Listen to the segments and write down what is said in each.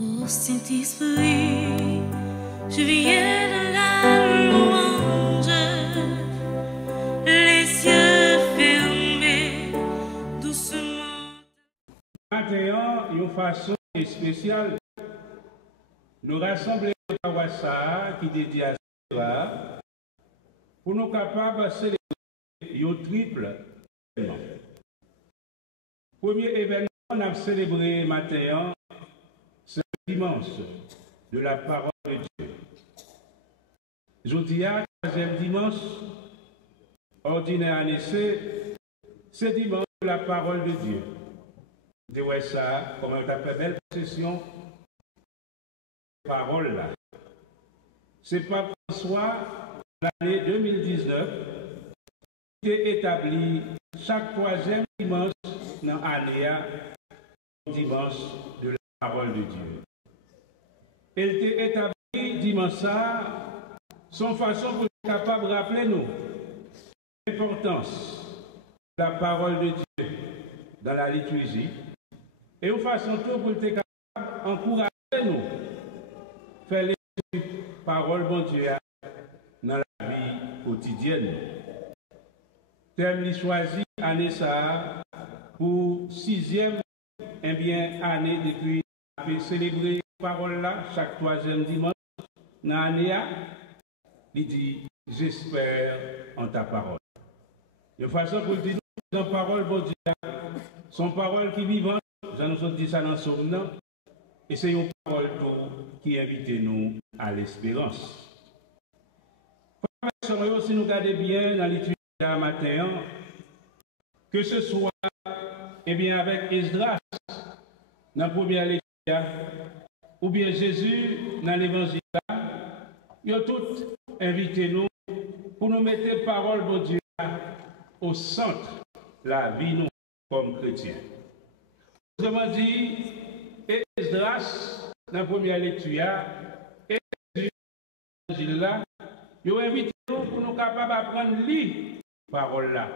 Ô Saint-Esprit, je viens de la louange, les yeux fermés, doucement. Maintenant, une façon spéciale, nous rassembler à Wassa qui dédie à cela pour nous capables de célébrer un triple événement. Premier événement, on a célébré maintenant, c'est le dimanche de la parole de Dieu. Jeudi, troisième dimanche, ordinaire année, c'est dimanche de la parole de Dieu. De ouais ça, comme on appelle belle possession, parole là. C'est pas François, l'année 2019, qui est établi chaque troisième dimanche dans l'année, dimanche de la parole de Dieu. Elle était établie dimanche ça, son façon pour être capable de rappeler nous l'importance de la parole de Dieu dans la liturgie. Et une façon tout pour être capable d'encourager nous faire les paroles bon Dieu dans la vie quotidienne. Thème choisi année ça pour sixième année depuis qu'on célébrer parole là chaque troisième dimanche dans l'année. Il dit j'espère en ta parole. De façon pour dire dans parole bon Dieu, son parole qui vivante. Nous avons dit ça dans son nom, et c'est une parole qui invite nous à l'espérance. Si nous regardons bien dans l'étude de matin, que ce soit avec Esdras dans la première lecture, ou bien Jésus dans l'évangile, ils ont tous invité nous pour nous mettre parole de Dieu au centre de la vie nous comme chrétiens. Autrement dit, Esdras, dans la première lecture, et l'évangile là, ils ont invité nous pour nous capables d'apprendre lire parole là,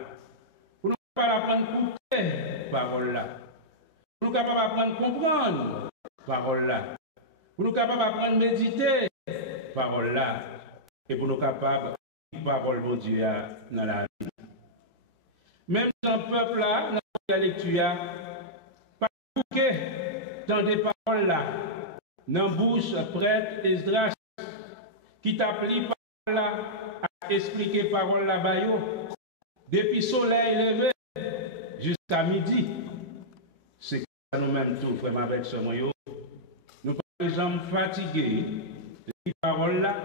pour nous capables d'apprendre écouter parole là, pour nous capables d'apprendre comprendre parole là, pour nous capables d'apprendre méditer parole là, et pour nous capables de parole de Dieu dans la vie. Même dans le peuple là, dans la première lecture, dans des paroles là, dans la bouche prêtre Esdras, qui t'applique parole là, à expliquer parole là, depuis le soleil levé jusqu'à midi. C'est que nous-mêmes tout, vraiment avec ce moyen, nous ne sommes pas gens fatigués de ces paroles là,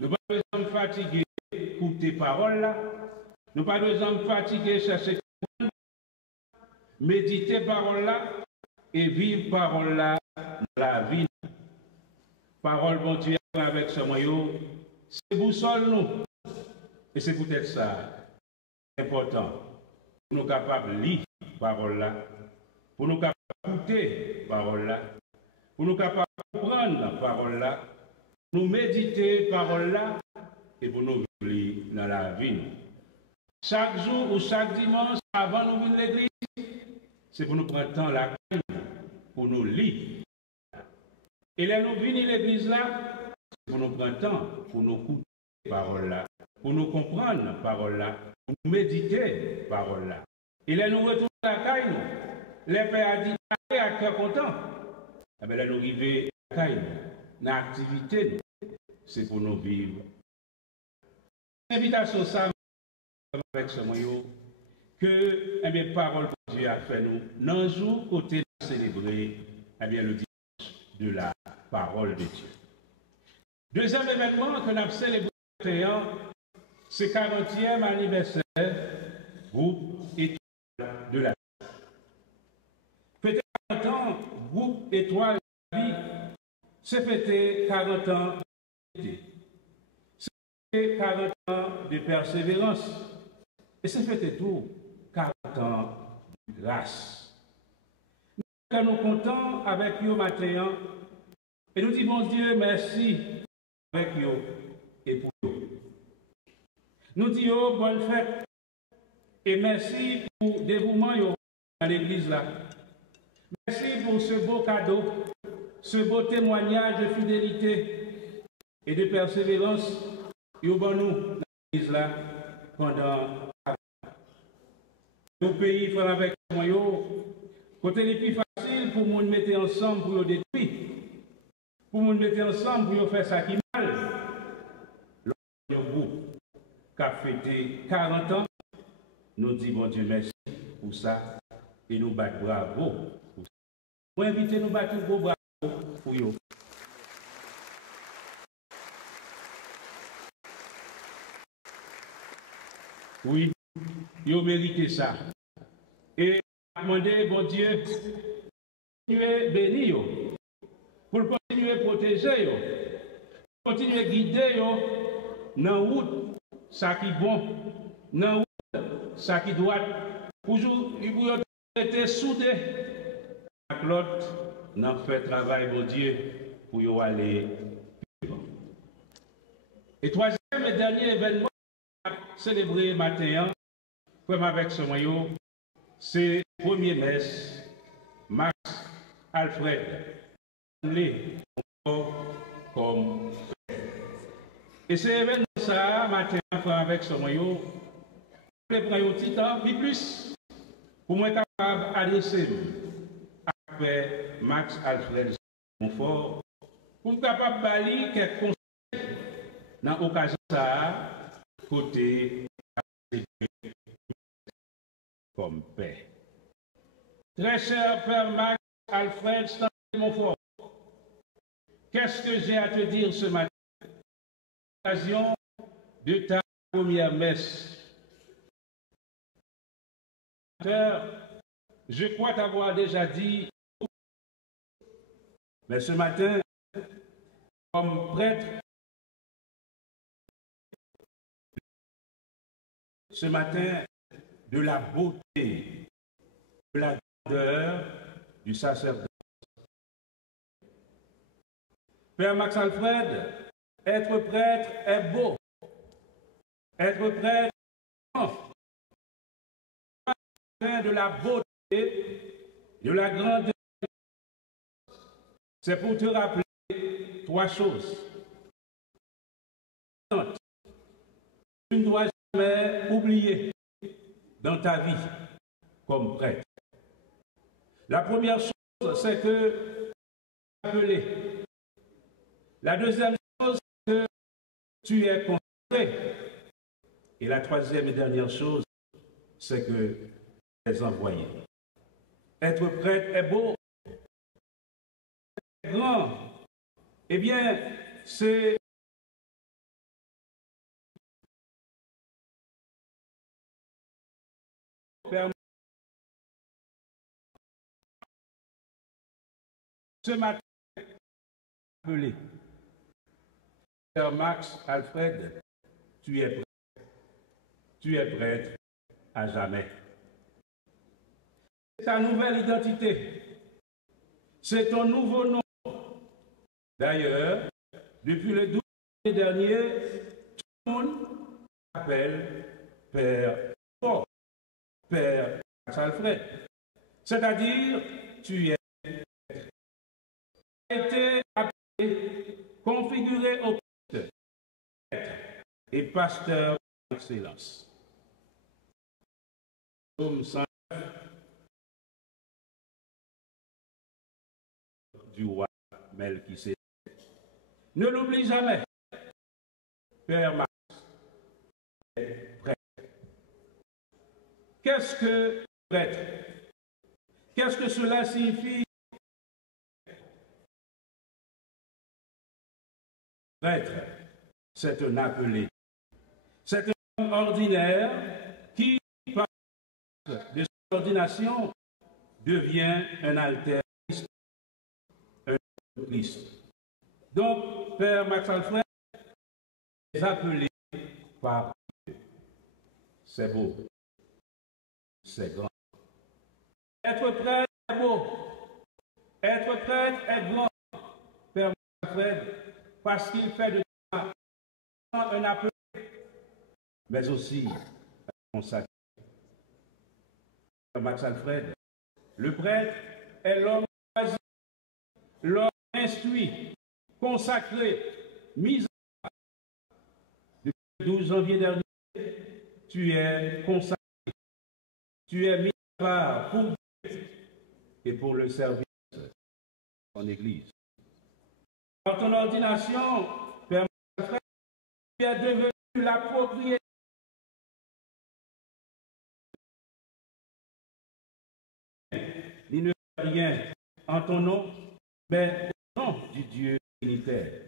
nous ne sommes pas gens fatigués d'écouter paroles là, nous ne sommes pas gens fatigués de chercher méditer parole là, et vivre parole là dans la vie. Parole bon Dieu avec ce moyen, c'est boussole nous. Et c'est peut-être ça important pour nous capables de lire parole là, pour nous capables d'écouter parole là, pour nous capables de comprendre parole là, pour nous méditer parole là et pour nous vivre dans la vie. Chaque jour ou chaque dimanche avant nous venir l'église, c'est pour nous prendre temps là pour nous lire. Et là, nous venons à l'église là, pour nous prendre temps, pour nous écouter parole là, pour nous comprendre parole là, pour nous méditer parole là. Et là, nous retournons à la caille, nous. Les pères a dit, à cœur content. Eh bien là, nous arrivons à la caille, dans l'activité, c'est pour nous vivre. L'invitation, ça, avec ce moyen, que les paroles que Dieu a fait nous, dans le jour côté de célébrer le dimanche de la parole de Dieu. Deuxième événement que nous avons célébré, c'est le 40e anniversaire groupe Étoile de la vie. Fêter 40 ans, groupe Étoile de la vie, c'est fêter 40 ans d'été. C'est fêter 40 ans de persévérance. Et c'est fêter tout 40 ans de grâce. Nous sommes contents avec vous maintenant et nous disons Dieu merci avec vous et pour vous. Nous disons bonne fête et merci pour le dévouement dans l'église là. Merci pour ce beau cadeau ce beau témoignage de fidélité et de persévérance et au bon nous dans l'église là pendant nos pays frère avec moi côté les plus facile pour nous mettre ensemble pour le détruire, pour nous mettre ensemble pour faire ça qui mal. Le groupe qui a fêté 40 ans, nous disons bon Dieu merci pour ça et nous battons bravo pour ça. Nous invitons nous battre bravo pour eux. Oui, ils méritent ça. Et demander, bon Dieu, continuer bénir, pour continuer à protéger, pour continuer à guider dans la route, ça qui est bon, dans la route, ça qui doit, pour être soudés. L'autre, n'a fait travail, bon Dieu, pour y aller. Et troisième et dernier événement, célébré matin, comme avec ce moyen, c'est premier messe, Max Alfred, comme et c'est événement ça, matin, avec ce moyen, je vais prendre un petit temps, mais plus, pour moi capable d'adresser avec Max Alfred Confort, pour être capable de balayer quelques conseils dans l'occasion ça, côté comme paix. Très cher Père Max Alfred Montfort, qu'est-ce que j'ai à te dire ce matin? L'occasion de ta première messe. Je crois t'avoir déjà dit, mais ce matin, comme prêtre, ce matin, de la beauté, de la grandeur du sacerdoce. Père Max Alfred, être prêtre est beau. Être prêtre est de la beauté, de la grandeur. C'est pour te rappeler trois choses. Tu ne dois jamais oublier dans ta vie comme prêtre. La première chose, c'est que tu es appelé. La deuxième chose, c'est que tu es consacré. Et la troisième et dernière chose, c'est que tu es envoyé. Être prêtre est beau, est grand. Eh bien, c'est ce matin, appelé. Père Max Alfred, tu es prêtre. Tu es prêtre à jamais. C'est ta nouvelle identité. C'est ton nouveau nom. D'ailleurs, depuis le 12 mai dernier, tout le monde appelle Père Paul, Père Max Alfred. C'est-à-dire, tu es été appelé, configuré au Christ, et pasteur d'excellence. Psaume 109 du roi Melchisédek. Ne l'oublie jamais, Père Max est prêtre. Qu'est-ce que prêtre? Qu'est-ce que cela signifie? Prêtre, c'est un appelé. C'est un homme ordinaire qui, par de son ordination, devient un alter Christ, un Christ. Donc, Père Max Alfred est appelé par Dieu. C'est beau. C'est grand. Être prêtre est beau. Être prêtre est grand. Père Max Alfred, parce qu'il fait de toi un appel, mais aussi un consacré. Max Alfred, le prêtre est l'homme choisi, l'homme instruit, consacré, mis à part. Depuis le 12 janvier dernier, tu es consacré, tu es mis à part pour Dieu et pour le service en Église. Par ton ordination, Père Frère, tu es devenu la propriété il ne fait rien en ton nom, mais au nom du Dieu unitaire.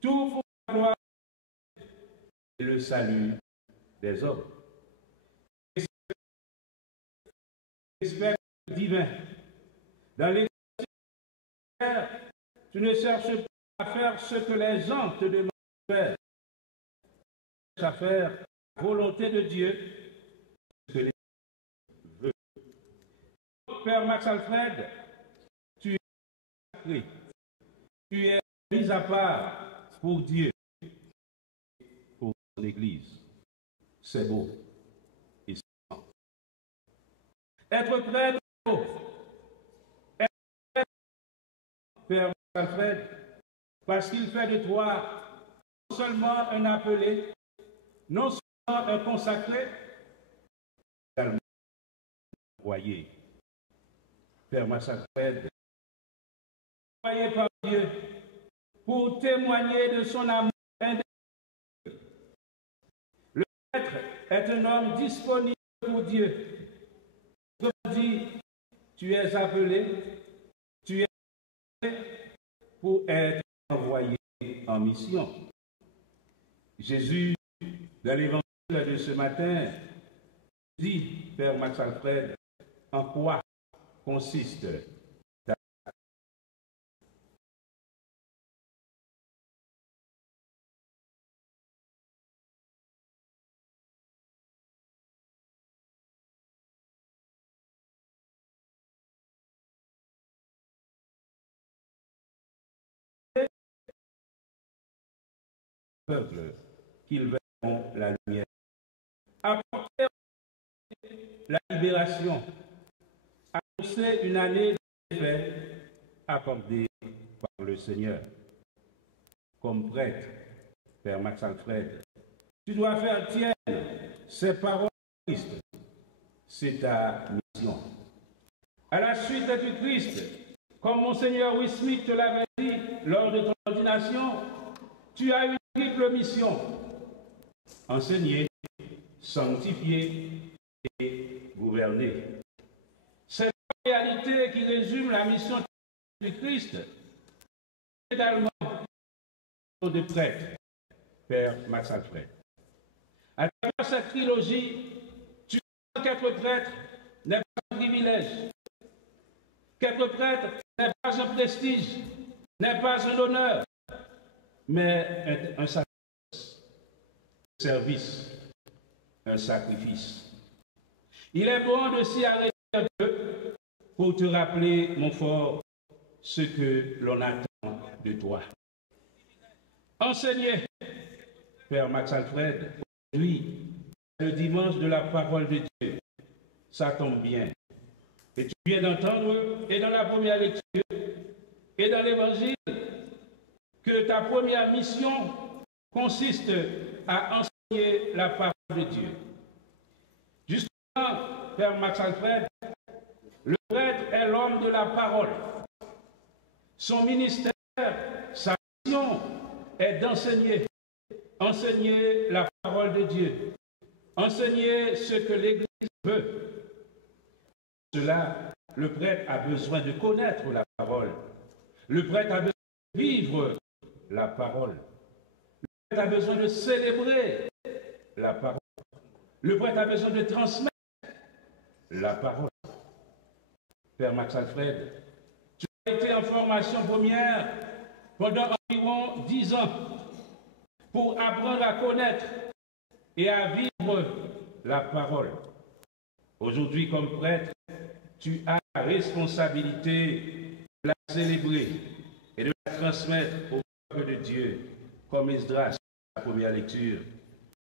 Tout pour la gloire et le salut des hommes. Espère divin. Dans les tu ne cherches pas à faire ce que les gens te demandent de faire. Tu cherches à faire la volonté de Dieu, ce que les gens veulent. Père Max Alfred, tu es sacré. Tu es mis à part pour Dieu, pour son Église. C'est beau. Et c'est beau. Être prêt de beau. Être prêt, Père Alfred, parce qu'il fait de toi non seulement un appelé, non seulement un consacré, mais également un envoyé. Père Max Alfred, envoyé par Dieu pour témoigner de son amour indéfini. Le prêtre est un homme disponible pour Dieu. Comme dit, tu es appelé pour être envoyé en mission. Jésus, dans l'évangile de ce matin, dit, Père Max Alfred, en quoi consiste ta peuple qu'ils verront la lumière. Apporter la libération, annoncer une année de paix accordée par le Seigneur. Comme prêtre, Père Max Alfred, tu dois faire tienne ces paroles de Christ. C'est ta mission. À la suite du Christ, comme Monseigneur Will Smith te l'avait dit lors de ton ordination, tu as une triple mission. Enseigner, sanctifier et gouverner. Cette réalité qui résume la mission du Christ, également de prêtre, Père Max Alfred. À travers cette trilogie, tu vois qu'être prêtre n'est pas un privilège, qu'être prêtre n'est pas un prestige, n'est pas un honneur, mais un service, un sacrifice. Il est bon de s'y arrêter un peu pour te rappeler, mon fort, ce que l'on attend de toi. Enseigner, Père Max Alfred, aujourd'hui, le dimanche de la parole de Dieu, ça tombe bien. Et tu viens d'entendre, et dans la première lecture, et dans l'évangile, que ta première mission consiste à enseigner la parole de Dieu. Justement, Père Max Alfred, le prêtre est l'homme de la parole. Son ministère, sa mission est d'enseigner, enseigner la parole de Dieu, enseigner ce que l'Église veut. Pour cela, le prêtre a besoin de connaître la parole. Le prêtre a besoin de vivre la parole. Le prêtre a besoin de célébrer la parole. Le prêtre a besoin de transmettre la parole. Père Max Alfred, tu as été en formation première pendant environ 10 ans pour apprendre à connaître et à vivre la parole. Aujourd'hui, comme prêtre, tu as la responsabilité de la célébrer et de la transmettre au peuple de Dieu, comme Esdras, la première lecture,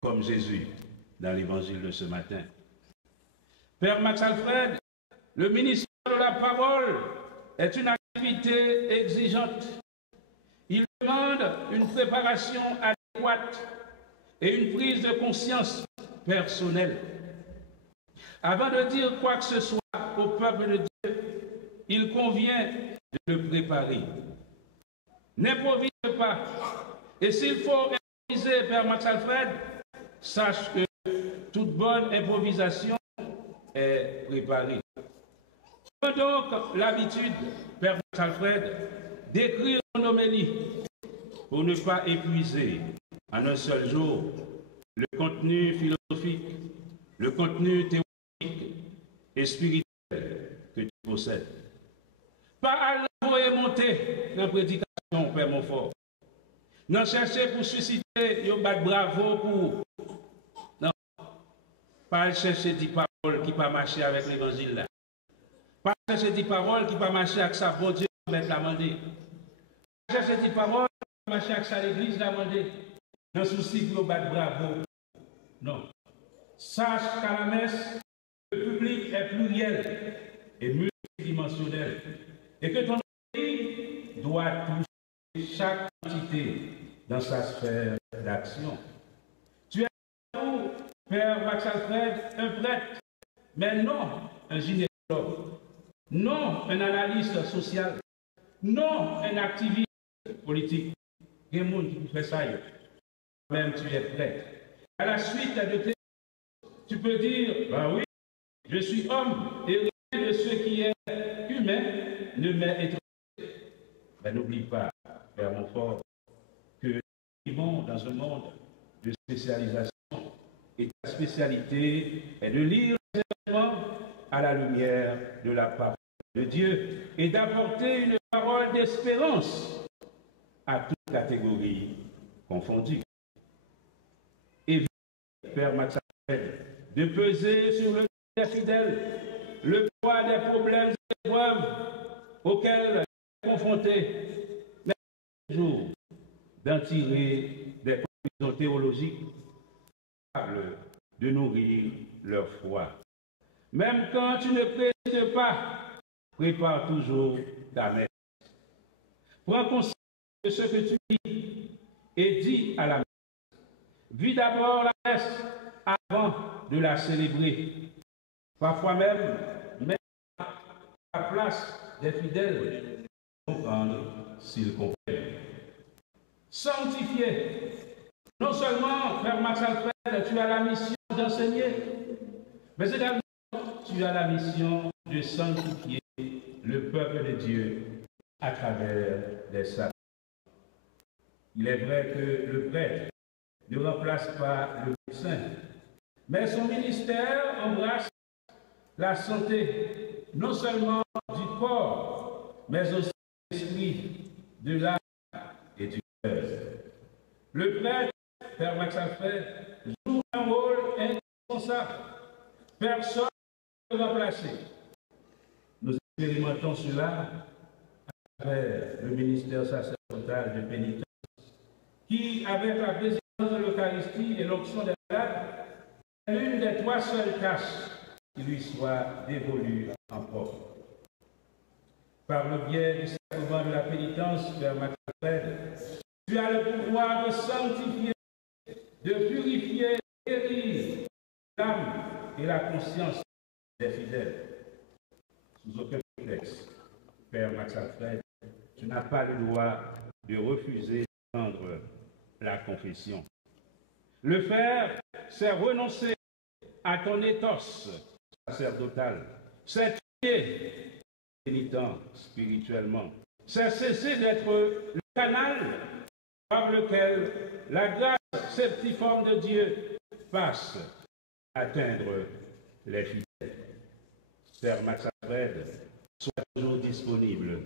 comme Jésus dans l'évangile de ce matin. Père Max Alfred, le ministère de la parole est une activité exigeante. Il demande une préparation adéquate et une prise de conscience personnelle. Avant de dire quoi que ce soit au peuple de Dieu, il convient de le préparer. N'improvise pas. Et s'il faut improviser, Père Max Alfred, sache que toute bonne improvisation est préparée. Tu as donc l'habitude, Père Max Alfred, d'écrire ton homélie pour ne pas épuiser en un seul jour le contenu philosophique, le contenu théologique et spirituel que tu possèdes. Pas à l'envoyer monter dans la prédication, Père Montfort. Non chercher pour susciter un bat bravo pour. Non. Pas chercher des paroles qui ne pas marcher avec l'évangile là. Pas chercher des paroles qui ne pas marcher avec sa bon Dieu mettre la mandée. Pas chercher des paroles qui ne pas marcher avec sa l'église la mandée. Dans souci pour battre bravo. Non. Sache qu'à la messe, le public est pluriel et multidimensionnel. Et que ton pays doit toucher chaque entité dans sa sphère d'action. Tu es, Père Max Alfred, un prêtre, mais non un gynécologue, non un analyste social, non un activiste politique. Il y a des gens qui font ça. Même tu es prêtre. À la suite de tes tu peux dire, ben oui, je suis homme et rien de ce qui est humain ne m'est étranger. Ben n'oublie pas, Père Montfort, que nous vivons dans un monde de spécialisation et ta spécialité est de lire les événements à la lumière de la parole de Dieu et d'apporter une parole d'espérance à toute catégorie confondue. Et Père Max Alfred, de peser sur le des fidèles le poids des problèmes et épreuves auxquels ils sont confrontés, mais toujours d'en tirer des conclusions théologiques capables de nourrir leur foi. Même quand tu ne précises pas, prépare toujours ta messe. Prends conscience de ce que tu dis et dis à la messe. Vis d'abord la messe avant de la célébrer. Parfois même, à la place des fidèles, comprendre s'ils comprennent. Sanctifier. Non seulement, Père Max Alfred, tu as la mission d'enseigner, mais également tu as la mission de sanctifier le peuple de Dieu à travers les sacrements. Il est vrai que le prêtre ne remplace pas le médecin, mais son ministère embrasse la santé, non seulement du corps, mais aussi de l'esprit, de l'âme et du cœur. Le prêtre, Père Max Alfred, joue un rôle indispensable. Personne ne peut le remplacer. Nous expérimentons cela à travers le ministère sacerdotal de pénitence, qui, avec la présidence de l'Eucharistie et l'onction des malades, est l'une des 3 seules tâches qui lui soit dévolue en propre. Par le biais du sacrement de la pénitence, Père Max Alfred, tu as le pouvoir de sanctifier, de purifier, de guérir l'âme et la conscience des fidèles. Sous aucun prétexte, Père Max Alfred, tu n'as pas le droit de refuser de prendre la confession. Le faire, c'est renoncer à ton éthos sacerdotal, c'est tuer pénitent spirituellement, c'est cesser d'être le canal par lequel la grâce septiforme de Dieu passe à atteindre les fidèles. Père Max Alfred, sois toujours disponible.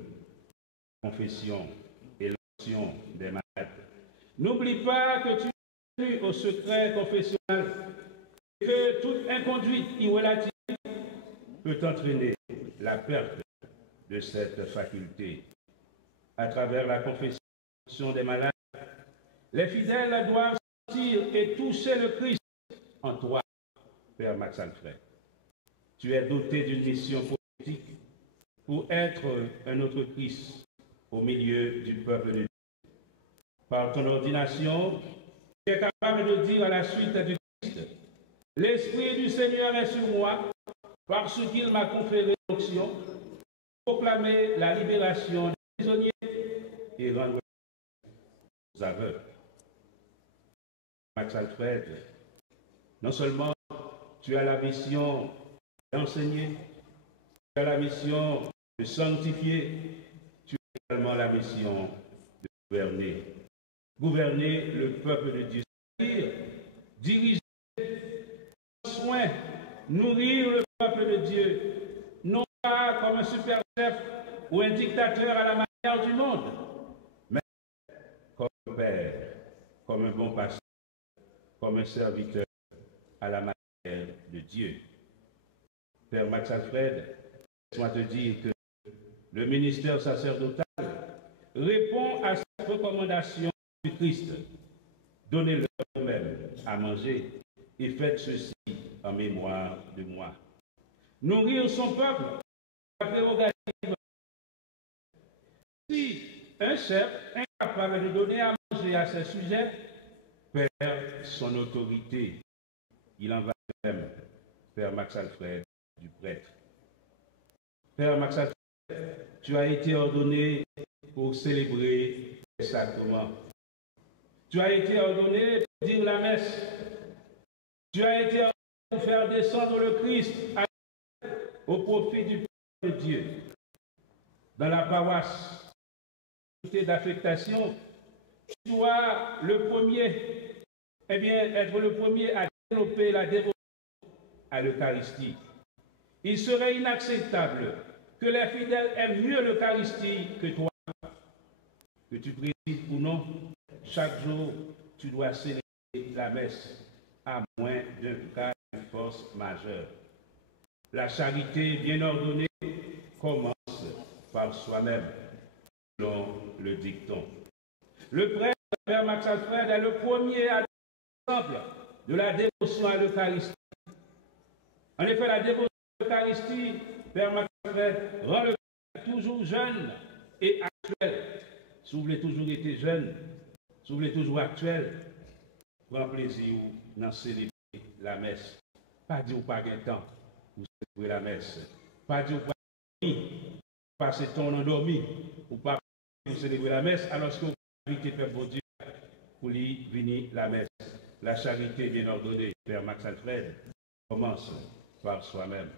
Confession et l'onction des malades. N'oublie pas que tu es venu au secret confessionnel et que toute inconduite irrelative peut entraîner la perte de cette faculté. À travers la confession des malades, les fidèles doivent sentir et toucher le Christ en toi, Père Max Alfred. Tu es doté d'une mission politique pour être un autre Christ au milieu du peuple de Dieu. Par ton ordination, tu es capable de dire à la suite du Christ, l'Esprit du Seigneur est sur moi, parce qu'il m'a conféré l'onction, proclamer la libération des prisonniers et rendre aux aveugles. Max Alfred, non seulement tu as la mission d'enseigner, tu as la mission de sanctifier, tu as également la mission de gouverner. Gouverner le peuple de Dieu, c'est-à-dire diriger, soin, nourrir le peuple de Dieu, non pas comme un super chef ou un dictateur à la manière du monde, mais comme un père, comme un bon pasteur, comme un serviteur à la manière de Dieu. Père Max Alfred, laisse-moi te dire que le ministère sacerdotal répond à cette recommandation du Christ. Donnez-leur même à manger et faites ceci en mémoire de moi. Nourrir son peuple, la prérogative. Si un chef incapable de donner à manger à ses sujets perd son autorité, il en va de même, Père Max Alfred, du prêtre. Père Max Alfred, tu as été ordonné pour célébrer les sacrements. Tu as été ordonné pour dire la messe. Tu as été ordonné pour faire descendre le Christ au profit du peuple de Dieu. Dans la paroisse d'affectation, tu dois le premier, être le premier à développer la dévotion à l'Eucharistie. Il serait inacceptable que les fidèles aiment mieux l'Eucharistie que toi. Que tu présides ou non, chaque jour, tu dois célébrer la messe, à moins d'un cas de force majeure. La charité bien ordonnée commence par soi-même, selon le dicton. Le prêtre, Père Max Alfred, est le premier à l'exemple de la dévotion à l'Eucharistie. En effet, la dévotion à l'Eucharistie, Père Max Alfred, rend le prêtre toujours jeune et actuel. Si vous voulez toujours été jeune, si vous voulez toujours actuel, grand plaisir d'en célébrer la messe. Pas dire pas de temps pour célébrer la messe. Pas dire pas passer ton endormi ou pas pour célébrer la messe, alors que vous avez Père bon Dieu pour lui venir la messe. La charité bien ordonnée, Père Max Alfred, commence par soi-même.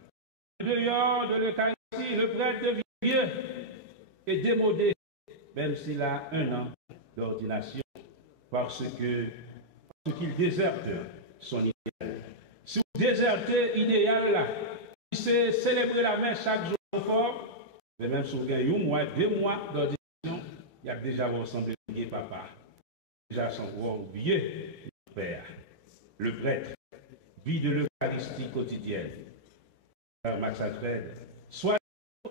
Dehors de l'Eucharistie, le prêtre devient vieux et démodé, même s'il a 1 an d'ordination, parce qu'il déserte son idéal. Si vous désertez l'idéal là, si c'est célébrer la messe chaque jour fort, mais même si vous gagnez 1 mois, 2 mois d'ordination, il y a déjà ressemblé à papa, déjà son oublié père. Le prêtre vit de l'Eucharistie quotidienne. Père Max Alfred, soit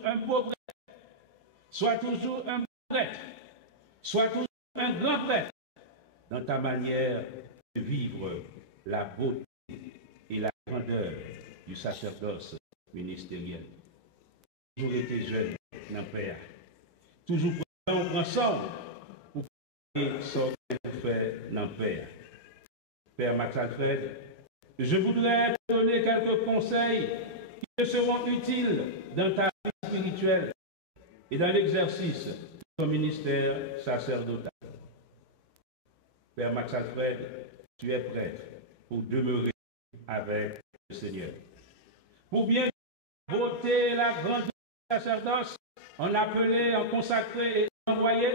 un beau prêtre, soit toujours un bon prêtre, soit toujours un grand prêtre dans ta manière de vivre la beauté et la grandeur du sacerdoce ministériel. Toujours été jeune dans le Père, toujours prendre ensemble pour faire ce que vous faites dans le Père. Père Max Alfred, je voudrais te donner quelques conseils qui te seront utiles dans ta vie spirituelle et dans l'exercice de ton ministère sacerdotal. Père Max Alfred, tu es prêtre pour demeurer avec le Seigneur. Pour bien voter la grandeur du sacerdoce, en appelé, en consacré et envoyé,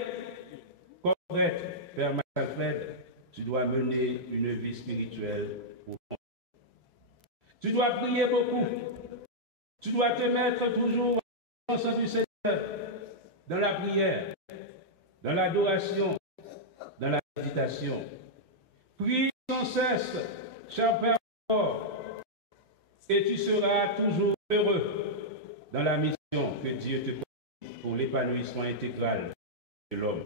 comme prêtre, Père Max Alfred, tu dois mener une vie spirituelle profonde. Tu dois prier beaucoup. Tu dois te mettre toujours en présence du Seigneur, dans la prière, dans l'adoration, dans la méditation. Prie sans cesse, cher Père, et tu seras toujours heureux dans la mission que Dieu te confie pour l'épanouissement intégral de l'homme.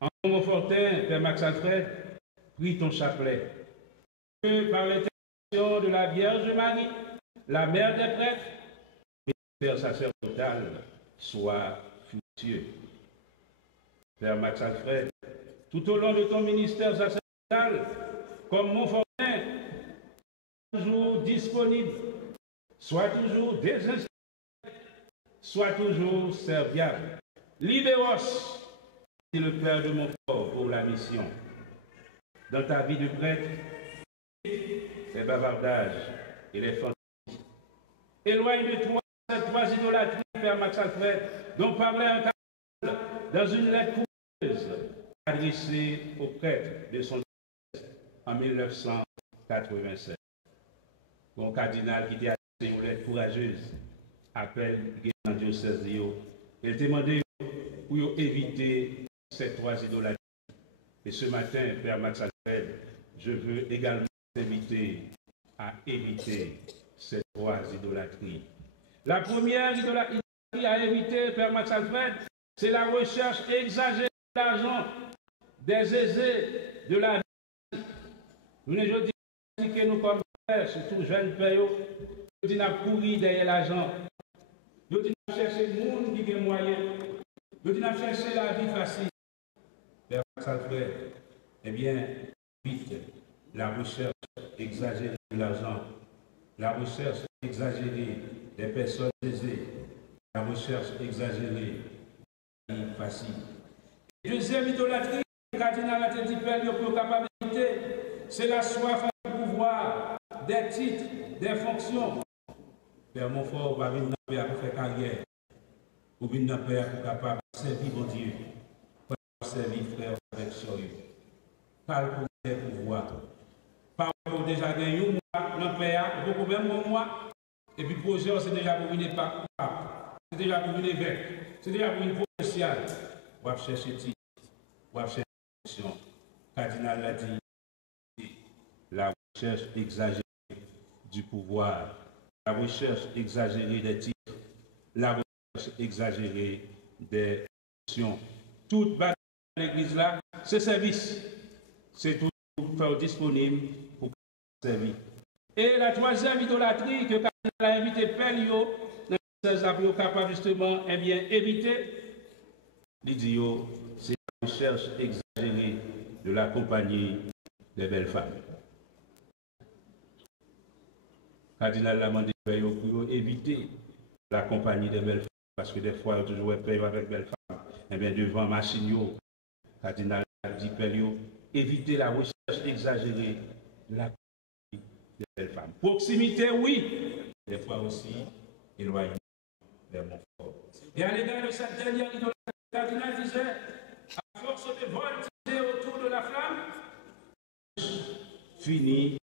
En Montfortin, Père Max Alfred, prie ton chapelet. Que par l'intercession de la Vierge Marie, la mère des prêtres, ministère sacerdotal soit fructueux. Père Max Alfred, tout au long de ton ministère sacerdotal, comme Montfortin, toujours disponible, soit toujours désinstallé, soit toujours serviable. Libéros, dit le Père de Montfort pour la mission. Dans ta vie de prêtre, les bavardages et les fantaisies. Éloigne de toi cette trois idolâtries, Père Max Alfred, dont parlait un cardinal dans une lettre courageuse adressée au prêtre de son en 1987. Mon cardinal qui était adressé une lettre courageuse appelle le diocèse de Yo. Il demandait pour éviter ces trois idolâtries. Et ce matin, Père Max Alfred, je veux également t'inviter à éviter ces trois idolâtries. La première idolâtrie à éviter, Père Max Alfred, c'est la recherche exagérée de l'argent, des aisés, de la vie. Nous ne disons que nous comme frères, surtout jeunes pères, nous disons courir derrière l'argent. Nous disons chercher le monde qui a moyen. Nous disons chercher la vie facile. Père Max Alfred, eh bien, vite, la recherche exagérée de l'argent, la recherche exagérée des personnes aisées, la recherche exagérée de la vie facile. Deuxième idolâtrie, le cardinal a dit pour capacité, c'est la soif du pouvoir, des titres, des fonctions. Père Montfort va venir pour faire carrière, pour venir pour capable de servir mon Dieu, pour servir frère avec sérieux. Parle pour les pouvoirs. Parle pour déjà gagner un mois dans le pays, beaucoup même un mois, et puis projet, c'est déjà pour venir pas, c'est déjà pour venir avec, c'est déjà pour une provinciale. On va chercher titre, on va chercher fonction. Le cardinal l'a dit, la recherche exagérée du pouvoir, la recherche exagérée des titres, la recherche exagérée des fonctions. Toute bataille de l'église là, c'est service. C'est tout faire disponible pour servir. Et la troisième idolâtrie que le cardinal a invité Pélio, dans les capable justement eh bien, éviter, l'idiot, c'est la recherche exagérée de la compagnie des belles femmes. Le cardinal l'a demandé pour éviter la compagnie des belles femmes, parce que des fois, il y a toujours payé avec belles femmes. Eh bien, devant machine, le cardinal a dit Pélio, éviter la recherche exagérée de la compagnie des belles femmes. Proximité, oui, des fois aussi, éloignement vers mon fort. Et à l'égard de cette dernière idolâtrie, le cardinal disait, à force de voltiger autour de la flamme, finit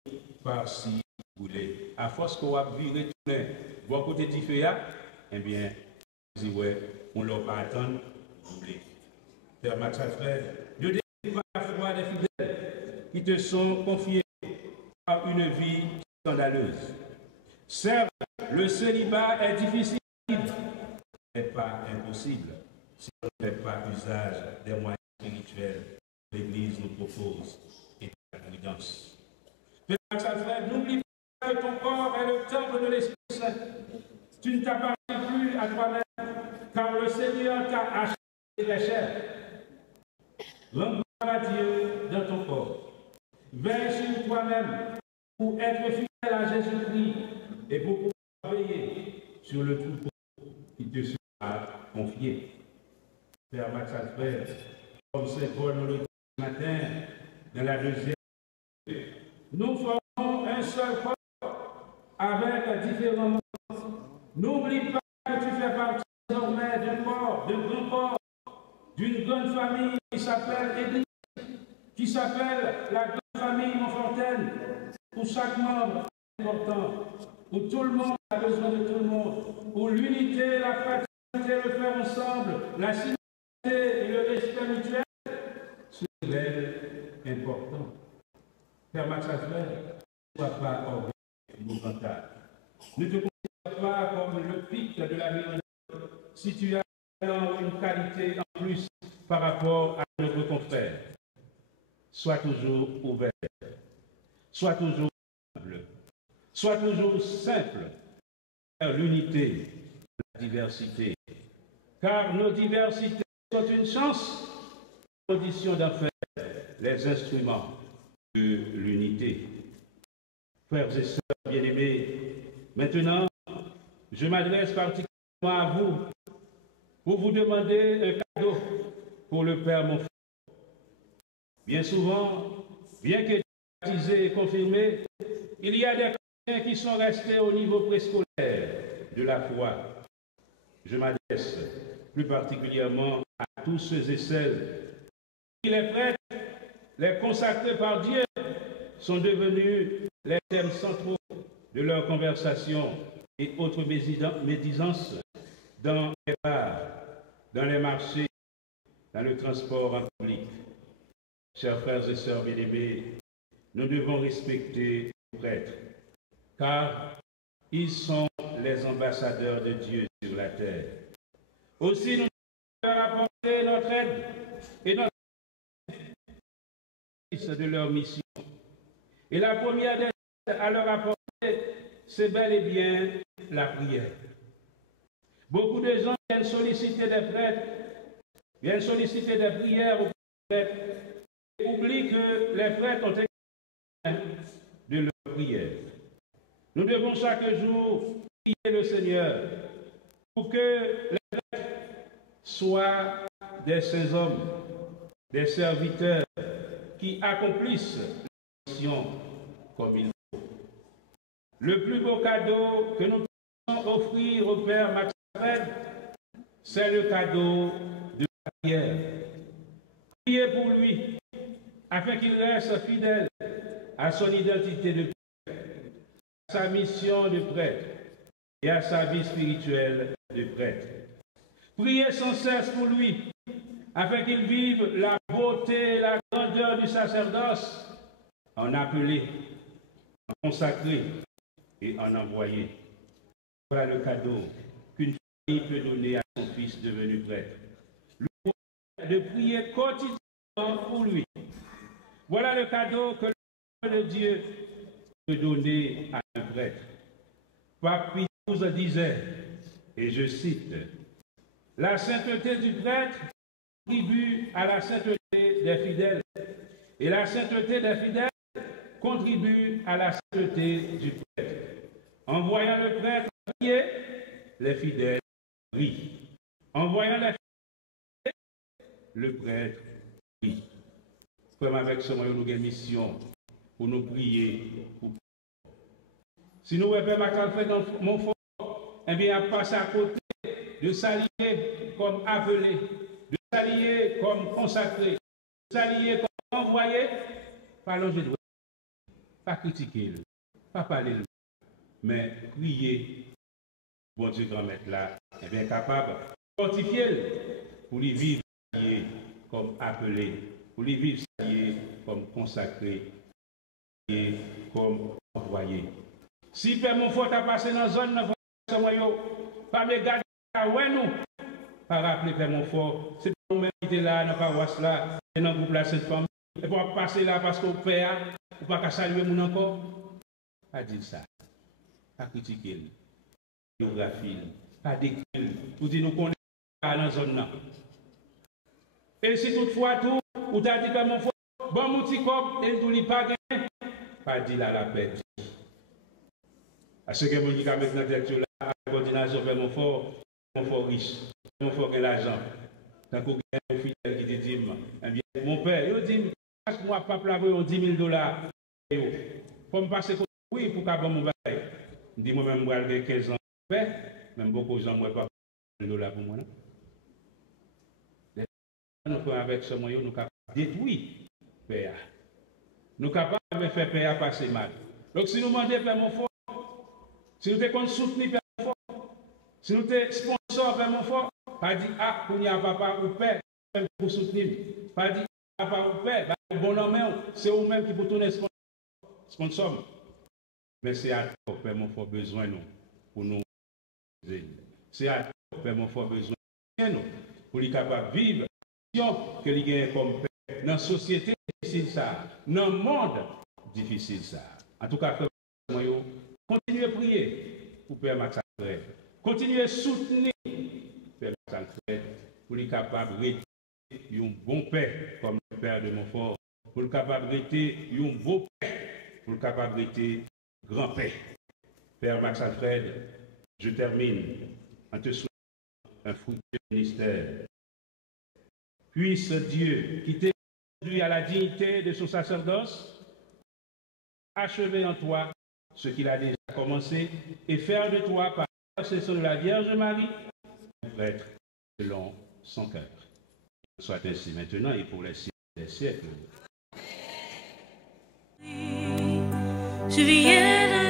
par s'y brûler. À force qu'on va virer tout le bon côté du feu, eh bien, on ne va pas attendre brûler. Père Max Alfred, je découvre à la foi des fidèles qui te sont confiés par une vie scandaleuse. Certes, le célibat est difficile, mais pas impossible si on ne fait pas usage des moyens spirituels que l'Église nous propose et de la prudence. Père Max Alfred, n'oublie pas que ton corps est le temple de l'Esprit Saint. Tu ne t'appartiens plus à toi-même, car le Seigneur t'a acheté les chairs. Rends gloire à Dieu dans ton corps. Veille sur toi-même pour être fidèle à Jésus-Christ et pour pouvoir veiller sur le troupeau qui te sera confié. Père Max Alfred, comme Saint Paul nous le dit ce matin, dans la deuxième, nous formons un seul corps avec différents membres. N'oublie pas que tu fais partie désormais d'un corps, d'un grand corps, d'une grande famille qui s'appelle Église, qui s'appelle la grande famille Montfortaine, où chaque membre est important, où tout le monde a besoin de tout le monde, où l'unité, la fraternité, le faire ensemble, la synergie et le respect mutuel, c'est réel important. Père Max Alfred, ne sois pas orgueilleux. Ne te considère pas comme le pic de la vie si tu as une qualité en plus par rapport à notre confrère. Sois toujours ouvert, sois toujours humble, sois toujours simple, l'unité, diversité. Car nos diversités sont une chance, condition d'en faire les instruments de l'unité. Frères et sœurs bien-aimés, maintenant, je m'adresse particulièrement à vous pour vous demander un cadeau pour le Père Montfort. Bien souvent, bien que baptisés et confirmés, il y a des chrétiens qui sont restés au niveau préscolaire de la foi. Je m'adresse plus particulièrement à tous ceux et celles qui, les prêtres, les consacrés par Dieu, sont devenus les thèmes centraux de leur conversation et autres médisances dans les bars, dans les marchés, dans le transport en public. Chers frères et sœurs bien-aimés, nous devons respecter les prêtres, car ils sont les ambassadeurs de Dieu sur la terre. Aussi, nous devons leur apporter notre aide et notre service de leur mission. Et la première des choses à leur apporter, c'est bel et bien la prière. Beaucoup de gens viennent solliciter des prêtres, viennent solliciter des prières aux prêtres, et oublient que les prêtres ont été de leur prière. Nous devons chaque jour prier le Seigneur pour que les prêtres soient des saints hommes, des serviteurs qui accomplissent la mission comme il faut. Le plus beau cadeau que nous pouvons offrir au Père Maxime, c'est le cadeau de la prière. Priez pour lui, afin qu'il reste fidèle à son identité de prêtre, à sa mission de prêtre et à sa vie spirituelle de prêtre. Priez sans cesse pour lui, afin qu'il vive la beauté et la grandeur du sacerdoce, en appelé, en consacré et en envoyé. Voilà le cadeau qu'une famille peut donner à son fils devenu prêtre. De prier quotidiennement pour lui. Voilà le cadeau que le Dieu peut donner à un prêtre. Pape Pie XII disait, et je cite, « La sainteté du prêtre contribue à la sainteté des fidèles, et la sainteté des fidèles contribue à la sainteté du prêtre. En voyant le prêtre prier, les fidèles prient. En voyant les fidèles, le prêtre prie. » Comme avec ce moyen, nous avons une mission pour nous prier. Si nous avons fait dans mon fort, eh bien, à passer à côté de s'allier comme appelé, de s'allier comme consacré, de s'allier comme envoyé, pas longer de pas critiquer, pas parler, mais prier. Bon Dieu, grand maître là, est bien capable de fortifier pour lui vivre comme appelé, pour lui vivre comme consacré et comme envoyé. Si Père Montfort a passé dans la zone, pas me garder à nous, pas rappeler Père Montfort, c'est pas nous-mêmes qui sommes là, dans la paroisse là, c'est dans le groupe là, cette famille, et pour passer là parce qu'on père, ou pas qu'à saluer mon encore, pas dire ça, pas critiquer, biographie, pas décrire, pour dire nous connaissons dans la zone là. Et si toutefois tout, ou t'as dit Père Montfort, bon mouti cop, et tout li pas gagné, pas dit là la paix. À ce que vous dites avec notre lecture là, à la coordination Père Montfort riche, Montfort gagne l'argent. Tant qu'on gagne un fidèle qui dit, eh bien, mon père, il dit, chaque mois, papa l'a pris 10 000 $. Pour me passer comme oui, pour qu'à mon bail. Je dis, moi-même, je vais 15 ans, même beaucoup de gens ne pas 1 $. Pour moi. Nous pouvons avec ce moyen, nous capables de détruire le PA. Nous sommes capables de faire PA passer mal. Donc, si nous demandons Père Montfort, si nous sommes soutenus Père Montfort, si nous sommes sponsors Père Montfort, pas dit, ah, pour y a papa ou père, pour soutenir. Pas dit, papa ou père, bon homme, c'est vous-même qui pour tourner sponsor. Mais c'est à toi, Père Montfort, besoin nous, pour nous. C'est à toi, Père Montfort, besoin nous, pour les capables de vivre que les gagnent comme père dans la société difficile ça, dans le monde difficile ça. En tout cas, continuez à prier pour Père Max Frère. continuez à soutenir Père Alfred pour être capable d'être un bon père comme le père de Montfort, pour être capable d'être un beau père, pour être capable d'être grand-père. Père Max Alfred, je termine en te souhaitant un fructueux ministère. Puisse Dieu, qui t'est conduit à la dignité de son sacerdoce, achever en toi ce qu'il a déjà commencé et faire de toi, par l'intercession de la Vierge Marie, un prêtre selon son cœur. Soit ainsi maintenant et pour les siècles des siècles. Je viens